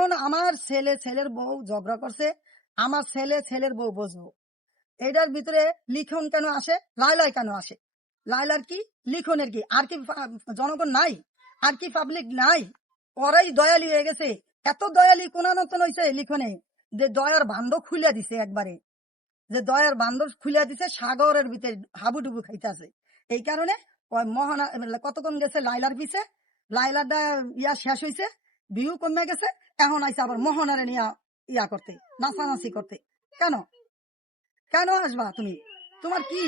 এখন আমার ছেলে ছেলের বউ ঝগড়া করছে, আমার ছেলে ছেলের বউ বসবো, এটার ভিতরে লিখন কেন আসে, লাইলাই কেন আসে? লাইলার কি, লিখনের কি? আর কি জনগণ নাই? আর কি পাবলিক নাই? ওরাই দয়ালি হয়ে গেছে। এত দয়ালি কোন নতুন হয়েছে লিখনে, যে দয়ার বান্ধব খুলিয়া দিছে একবারে, যে দয়ার বান্ধব খুলিয়া দিছে, সাগরের ভিতরে হাবুডুবু খাইতেছে। এই কারণে ওই মহানা কতক্ষণ গেছে লাইলার পিছে, লাইলারটা ইয়া শেষ হয়েছে, ভিউ কমে গেছে, এখন আইসে আবার মোহনারে নিয়ে ইয়া করতে, নাচানাচি করতে। কেন কেন আসবা তুমি? তোমার কি,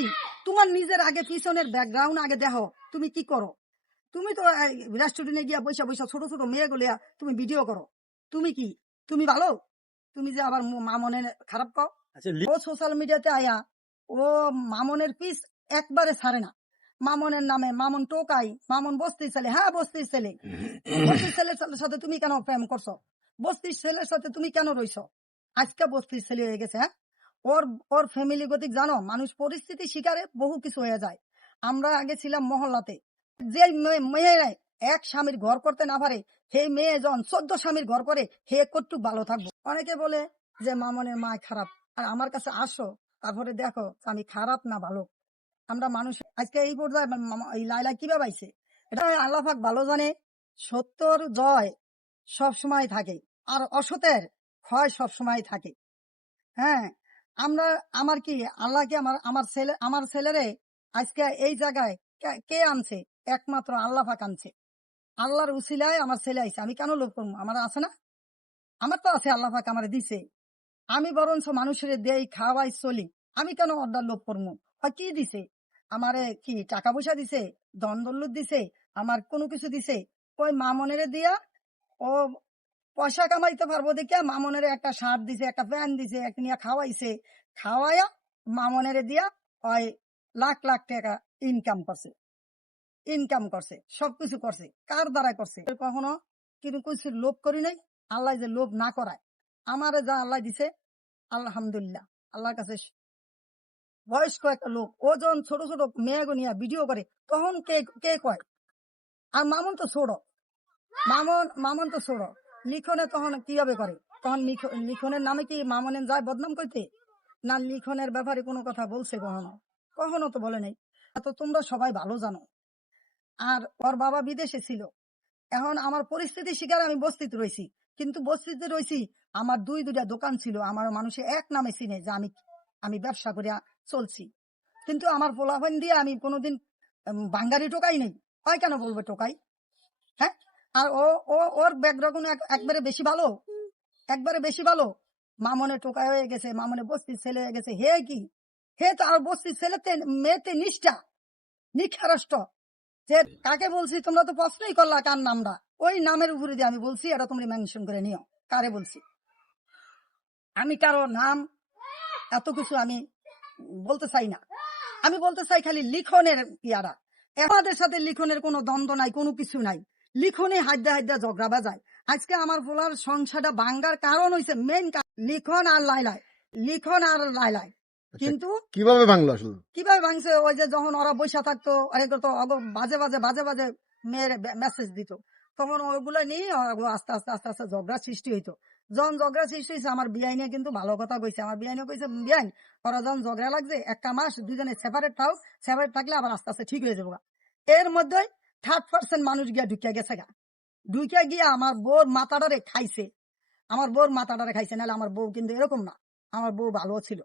তোমার নিজের আগে পিছনের ব্যাকগ্রাউন্ড আগে দেখো, তুমি কি করো? তুমি তো রেস্টুরেন্টে গিয়া বৈশা বৈশা ছোট ছোট মেয়ে গুলিয়া তুমি ভিডিও করো। তুমি কি, তুমি ভালো? তুমি যে আবার মামনের খারাপ কও। ও সোশ্যাল মিডিয়াতে আয়া ও মামনের পিস একবারে ছাড়ে না। মামনের নামে মামন টোকাই, মামন বস্তির ছেলে। হ্যাঁ বস্তির ছেলে, বস্তির ছেলের সাথে তুমি কেন প্রেম করছো? বস্তির ছেলের সাথে তুমি কেন রইছ? আজকে বস্তির ছেলে হয়ে গেছে। হ্যাঁ, ওর ওর ফ্যামিলি গতিক জানো, মানুষ পরিস্থিতি শিকারে বহু কিছু হয়ে যায়। আমরা আগে ছিলাম মহল্লাতে, যে মেয়ে এক স্বামীর ঘর করতে না পারে, সেই মেয়ে যখন 14 স্বামীর ঘর করে, হে কতটুক ভালো থাকবো। অনেকে বলে যে মামনের মা খারাপ, আর আমার কাছে আসো, তারপরে দেখো আমি খারাপ না ভালো। আমরা মানুষ আজকে এই পর্যায়ে এই লাইলা কিভাবে আইছে, এটা আল্লাহ পাক ভালো জানে। সত্যর জয় সব সময় থাকে, আর অসতের ক্ষয় সব সময় থাকে। হ্যাঁ, আমরা আমার কি আল্লাহকে আমার ছেলেরে আজকে এই জায়গায় কে আনছে? একমাত্র আল্লাহ পাক আনছে। আল্লাহর উসিলায় আমার ছেলে আইছে। আমি কেন লোভ করবো? আমার আছে না? আমার তো আছে, আল্লাহ পাক আমার দিছে। আমি বরঞ্চ মানুষের দেই খাওয়াই চলি, আমি কেন অর্ডার লোভ করবো? কি দিছে আমারে? কি টাকা পয়সা দিছে, ধন দৌলত দিছে, আমার কোনো কিছু দিছে? ওই মামনেরে দিয়া ও পয়সা কামাইতে পারবো দেখে মামনের একটা শার্ট দিছে, একটা প্যান্ট দিছে, একটা নিয়ে খাওয়াইছে, খাওয়াইয়া মামনের দিয়া ওই লাখ লাখ টাকা ইনকাম করছে, সবকিছু করছে। কার দ্বারা করছে? কখনো কিন্তু কিছু লোভ করি নাই। আল্লাহ যে লোভ না করায়, আমারে যা আল্লাহ দিছে আলহামদুলিল্লাহ, আল্লাহর কাছে। বয়স্ক একটা লোক, ও যখন ছোট ছোট মেয়েগো নিয়ে ভিডিও করে, তখন কে কে কয়? আর মামন তো ছোট, মামন তো ছোট, লিখনে তখন কিভাবে করে? তখন লিখনের নামে কি মামনের যায় বদনাম করতে? না লিখনের ব্যাপারে কোনো কথা বলছে কখনো? কখনো তো বলে নাই। তো তোমরা সবাই ভালো জানো। আর ওর বাবা বিদেশে ছিল, এখন আমার পরিস্থিতি শিকারে আমি বস্তিতে রয়েছি। কিন্তু বস্তিতে রয়েছি, আমার দুইটা দোকান ছিল, আমার মানুষে এক নামে চিনে যে আমি আমি ব্যবসা করিয়া চলছি। কিন্তু আমার পোলাপান দিয়ে আমি কোনোদিন বাঙ্গারি টোকাই নেই। হয় কেন বলবো টোকাই? হ্যাঁ, আর ও ও ওর ব্যাকগ্রাউন্ড একবারে বেশি ভালো, একবারে বেশি ভালো। মামনে টোকা হয়ে গেছে, মামনে বস্তির ছেলে হয়ে গেছে। হে কি, হে তো আর বস্তির ছেলেতে মেয়েতে নিষ্ঠা, নিখারষ্ট। যে কাকে বলছি তোমরা তো প্রশ্নই করলা, কার নামটা? ওই নামের উপরে দিয়ে আমি বলছি, এটা তোমরা মেনশন করে নিও কারে বলছি। আমি কারো নাম এত কিছু আমি বলতে চাই না। আমি বলতে চাই খালি লিখনের ইয়ারা, আমাদের সাথে লিখনের কোনো দ্বন্দ্ব নাই, কোনো কিছু নাই। লিখনে হাইদা হাইদা ঝগড়া বাজায়। আজকে আমার বলার সংসারটা ভাঙ্গার কারণ হয়েছে মেন লিখন আর লাইলাই, লিখন আর লাইলাই। কিন্তু কিভাবে ভাঙলো আসলে? কিভাবে ভাঙছে? ওই যে যখন ওরা বৈশা থাকতো, বাজে বাজে বাজে বাজে মেয়ের মেসেজ দিত, তখন ওগুলো নিয়ে আস্তে আস্তে আস্তে আস্তে ঝগড়া সৃষ্টি হইতো। যখন ঝগড়া সৃষ্টি হয়েছে, আমার বিআইনে কিন্তু ভালো কথা কইছে। আমার বিআইনে কইছে, বিআইন ওরা যখন ঝগড়া লাগছে, একটা মাস দুজনে সেপারেট থাও, সেপারেট থাকলে আবার আস্তে আস্তে ঠিক হয়ে যাবো। এর মধ্যে 3% মানুষ গিয়া ঢুকিয়া গেছে গা, ঢুকিয়া গিয়া আমার বউর মাথাটারে খাইছে। আমার বউর মাথাটারে খাইছে, নাহলে আমার বউ কিন্তু এরকম না, আমার বউ ভালো ছিল।